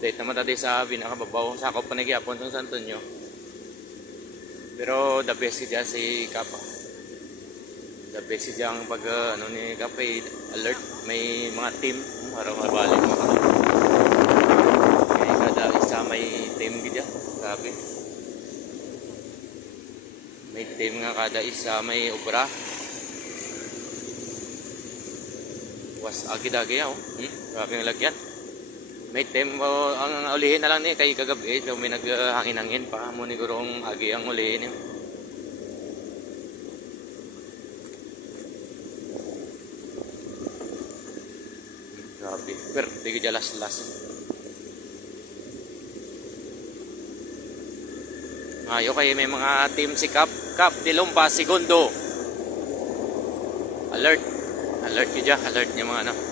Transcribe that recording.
update naman tadi sa binakababaw sakop pa nagyapon sa San Antonio. Pero the best siya si Kapa. The best siya ang pag ano ni Kapa alert, may mga team para mabalik mo. Kaya kada isa may team gid. Grabe. May team nga kada isa may obra. Was agi-dagi oh. Grabe ang lagyan. May team ang ulihin na lang ni kay kagabi so may naghangin-hangin pa mo ni gurong agi ang ulihin niyo. Grabe. Pero di ka las-las. Ayo kay may mga team si Kap Dilumpa Segundo. Alert. Alert niya, alert niya mga ano.